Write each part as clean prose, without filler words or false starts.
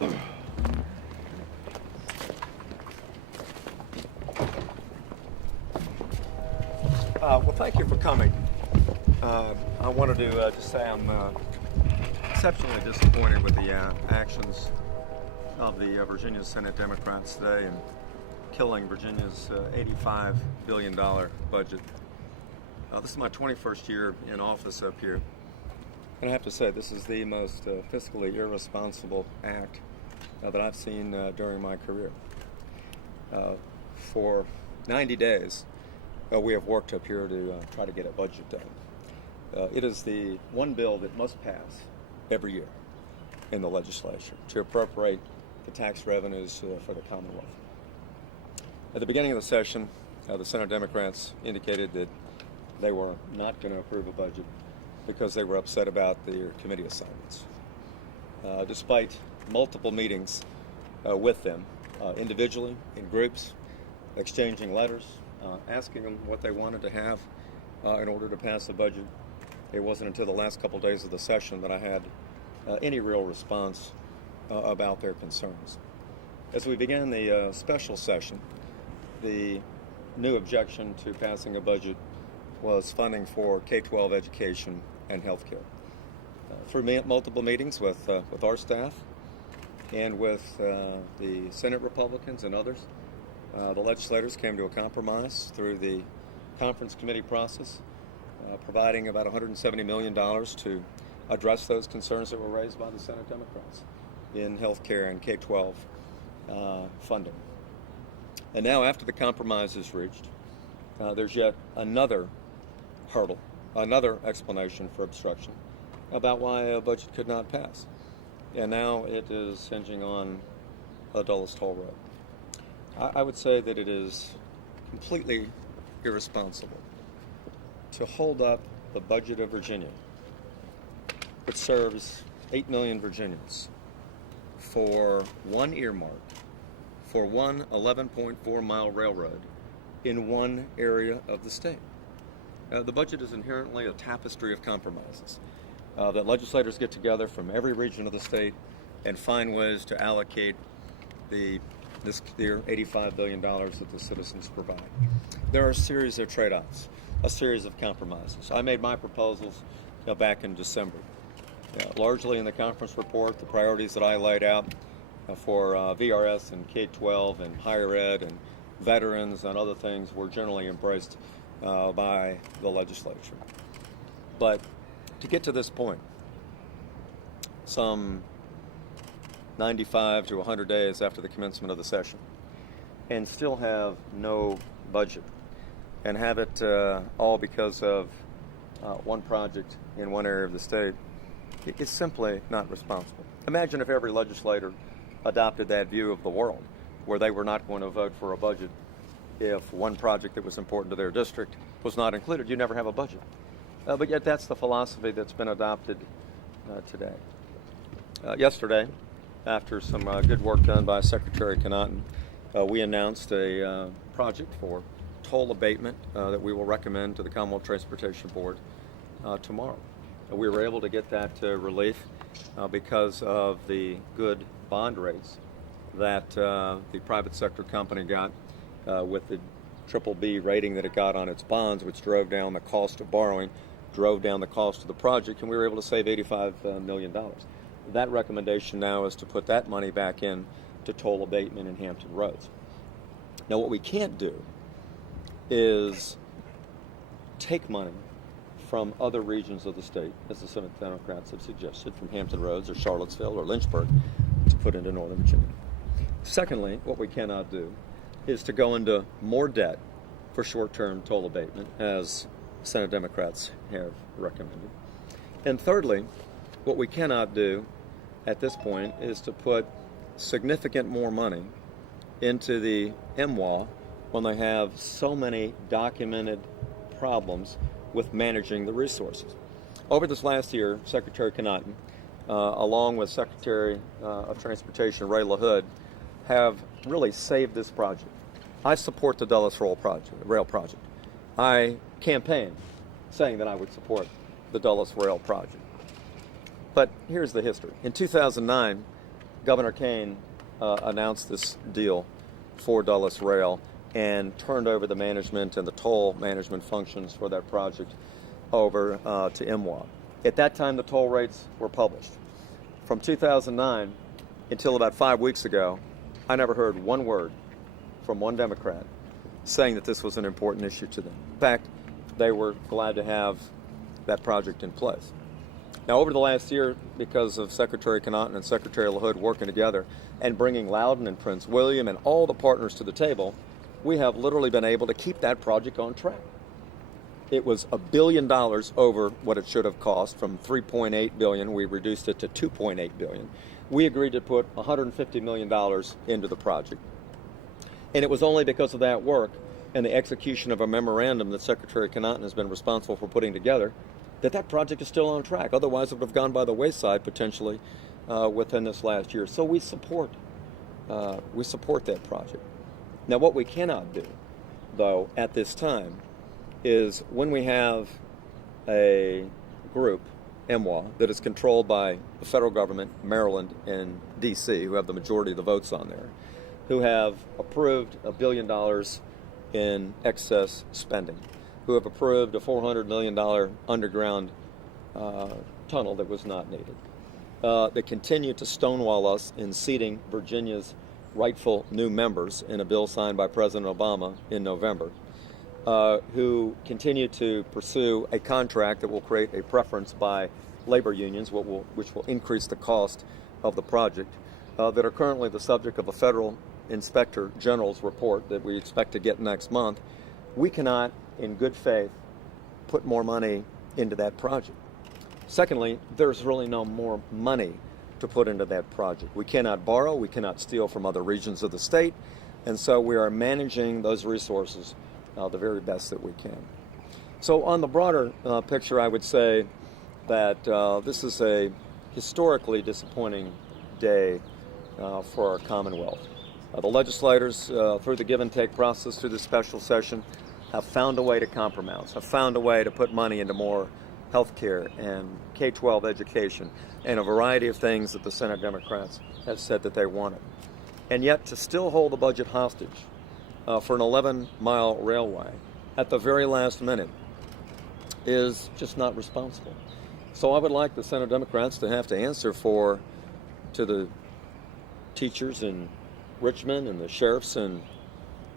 Well, thank you for coming. I wanted to just say I'm exceptionally disappointed with the actions of the Virginia Senate Democrats today in killing Virginia's $85 billion budget. This is my 21st year in office up here, and I have to say this is the most fiscally irresponsible act that I've seen during my career. For 90 days, we have worked up here to try to get a budget done. It is the one bill that must pass every year in the legislature to appropriate the tax revenues for the Commonwealth. At the beginning of the session, the Senate Democrats indicated that they were not going to approve a budget because they were upset about their committee assignments. Despite multiple meetings with them, individually, in groups, exchanging letters, asking them what they wanted to have in order to pass the budget, it wasn't until the last couple days of the session that I had any real response about their concerns. As we began the special session, the new objection to passing a budget was funding for K-12 education and health care. Through multiple meetings with our staff and with the Senate Republicans and others, the legislators came to a compromise through the conference committee process, providing about $170 million to address those concerns that were raised by the Senate Democrats in health care and K-12 funding. And now, after the compromise is reached, there's yet another hurdle, another explanation for obstruction about why a budget could not pass. And now it is hinging on a Dulles Toll Road. I would say that it is completely irresponsible to hold up the budget of Virginia, which serves 8 million Virginians, for one earmark for one 11.4-mile railroad in one area of the state. The budget is inherently a tapestry of compromises that legislators get together from every region of the state and find ways to allocate this clear $85 billion that the citizens provide. There are a series of trade-offs, a series of compromises. I made my proposals back in December. Largely in the conference report, the priorities that I laid out for VRS and K-12 and higher ed and veterans and other things were generally embraced by the legislature. But to get to this point, some 95 to 100 days after the commencement of the session, and still have no budget, and have it all because of one project in one area of the state, it's simply not responsible. Imagine if every legislator adopted that view of the world, where they were not going to vote for a budget if one project that was important to their district was not included. You never have a budget. But yet that's the philosophy that's been adopted today. Yesterday, after some good work done by Secretary Connaughton, we announced a project for toll abatement that we will recommend to the Commonwealth Transportation Board tomorrow. We were able to get that relief because of the good bond rates that the private sector company got with the BBB rating that it got on its bonds, which drove down the cost of borrowing, drove down the cost of the project, and we were able to save $85 million. That recommendation now is to put that money back in to toll abatement in Hampton Roads. Now, what we can't do is take money from other regions of the state, as the Senate Democrats have suggested, from Hampton Roads or Charlottesville or Lynchburg, to put into Northern Virginia. Secondly, what we cannot do is to go into more debt for short-term toll abatement, as Senate Democrats have recommended. And thirdly, what we cannot do at this point is to put significant more money into the MWA when they have so many documented problems with managing the resources. Over this last year, Secretary Connaughton, along with Secretary of Transportation Ray LaHood, have really saved this project. I support the Dulles Rail Project. I campaigned saying that I would support the Dulles Rail Project. But here's the history. In 2009, Governor Kane announced this deal for Dulles Rail and turned over the management and the toll management functions for that project over to MWA. At that time, the toll rates were published. From 2009 until about 5 weeks ago, I never heard one word from one Democrat saying that this was an important issue to them. In fact, they were glad to have that project in place. Now, over the last year, because of Secretary Connaughton and Secretary LaHood working together and bringing Loudon and Prince William and all the partners to the table, we have literally been able to keep that project on track. It was $1 billion over what it should have cost. From $3.8 billion, we reduced it to $2.8 billion. We agreed to put $150 million into the project. And it was only because of that work and the execution of a memorandum that Secretary Connaughton has been responsible for putting together that project is still on track. Otherwise, it would have gone by the wayside potentially within this last year. So we support that project. Now, what we cannot do, though, at this time, is when we have a group, MWA, that is controlled by the federal government, Maryland, and D.C., who have the majority of the votes on there, who have approved $1 billion in excess spending, who have approved a $400 million underground tunnel that was not needed, that continue to stonewall us in seating Virginia's rightful new members in a bill signed by President Obama in November, who continue to pursue a contract that will create a preference by labor unions, which will increase the cost of the project, that are currently the subject of a federal Inspector General's report that we expect to get next month. We cannot, in good faith, put more money into that project. Secondly, there's really no more money to put into that project. We cannot borrow, we cannot steal from other regions of the state, and so we are managing those resources the very best that we can. So on the broader picture, I would say that this is a historically disappointing day for our Commonwealth. The legislators, through the give and take process, through the special session, have found a way to compromise, have found a way to put money into more health care and K-12 education and a variety of things that the Senate Democrats have said that they wanted. And yet to still hold the budget hostage for an 11-mile railway at the very last minute is just not responsible. So I would like the Senate Democrats to have to answer to the teachers in Richmond and the sheriffs in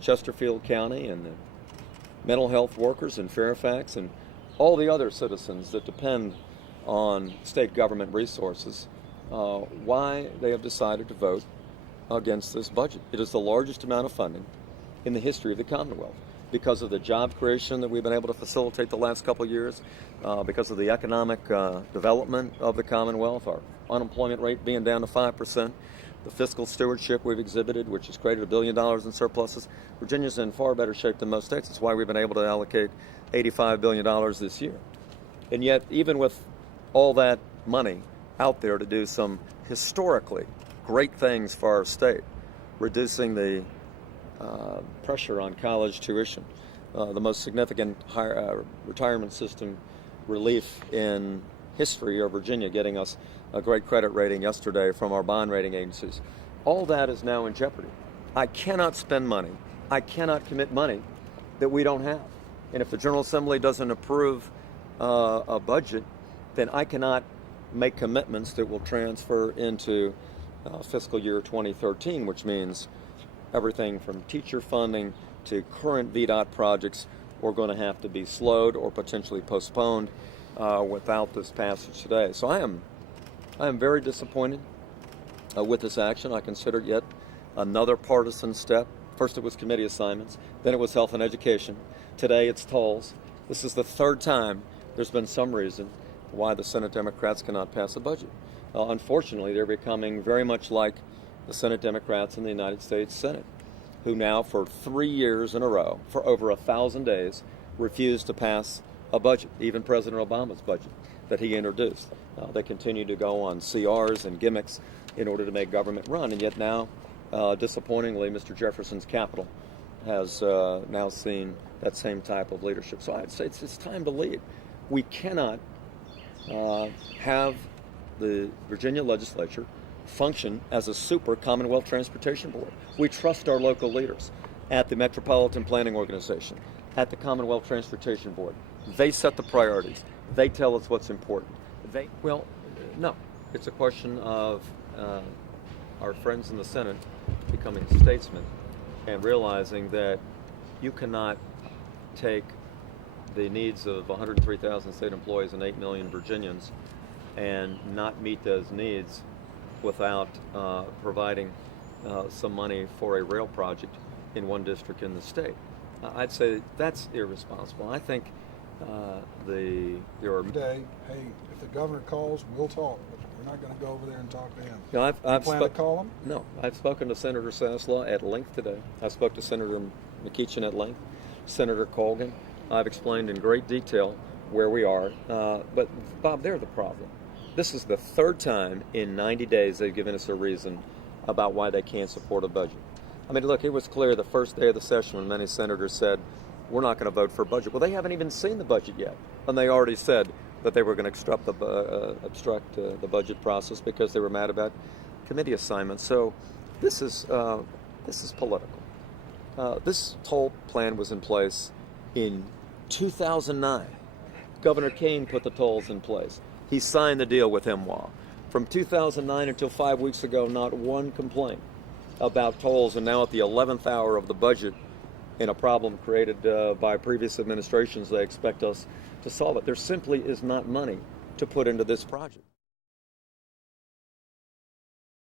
Chesterfield County and the mental health workers in Fairfax and all the other citizens that depend on state government resources, why they have decided to vote against this budget. It is the largest amount of funding in the history of the Commonwealth because of the job creation that we've been able to facilitate the last couple of years, because of the economic development of the Commonwealth, our unemployment rate being down to 5%, the fiscal stewardship we've exhibited, which has created $1 billion in surpluses. Virginia's in far better shape than most states. That's why we've been able to allocate $85 billion this year. And yet, even with all that money out there to do some historically great things for our state, reducing the pressure on college tuition, the most significant retirement system relief in history of Virginia, getting us a great credit rating yesterday from our bond rating agencies. All that is now in jeopardy. I cannot spend money. I cannot commit money that we don't have. And if the General Assembly doesn't approve a budget, then I cannot make commitments that will transfer into fiscal year 2013, which means everything from teacher funding to current VDOT projects are going to have to be slowed or potentially postponed without this passage today. So I am very disappointed with this action. I consider it yet another partisan step. First it was committee assignments, then it was health and education. Today it's tolls. This is the third time there's been some reason why the Senate Democrats cannot pass a budget. Unfortunately, they're becoming very much like the Senate Democrats in the United States Senate, who now for 3 years in a row, for over 1,000 days, refuse to pass a budget, even President Obama's budget that he introduced. They continue to go on CRs and gimmicks in order to make government run, and yet now, disappointingly, Mr. Jefferson's capital has now seen that same type of leadership. So I'd say it's time to lead. We cannot have the Virginia legislature function as a super Commonwealth Transportation Board. We trust our local leaders at the Metropolitan Planning Organization, at the Commonwealth Transportation Board. They set the priorities. They tell us what's important. No. It's a question of our friends in the Senate becoming statesmen and realizing that you cannot take the needs of 103,000 state employees and 8 million Virginians and not meet those needs without providing some money for a rail project in one district in the state. I'd say that's irresponsible. I think there are... Hey, if the governor calls, we'll talk, but we're not going to go over there and talk to him. No, I've plan to call him? No, I've spoken to Senator Saslaw at length today. I spoke to Senator McEachin at length, Senator Colgan. I've explained in great detail where we are. But, Bob, they're the problem. This is the third time in 90 days they've given us a reason about why they can't support a budget. I mean, look, it was clear the first day of the session when many senators said, we're not going to vote for a budget. Well, they haven't even seen the budget yet. And they already said that they were going to obstruct the budget process because they were mad about committee assignments. So this is political. This toll plan was in place in 2009. Governor Kane put the tolls in place. He signed the deal with MWA. From 2009 until 5 weeks ago, not one complaint about tolls, and now at the 11th hour of the budget, in a problem created by previous administrations, they expect us to solve it. There simply is not money to put into this project.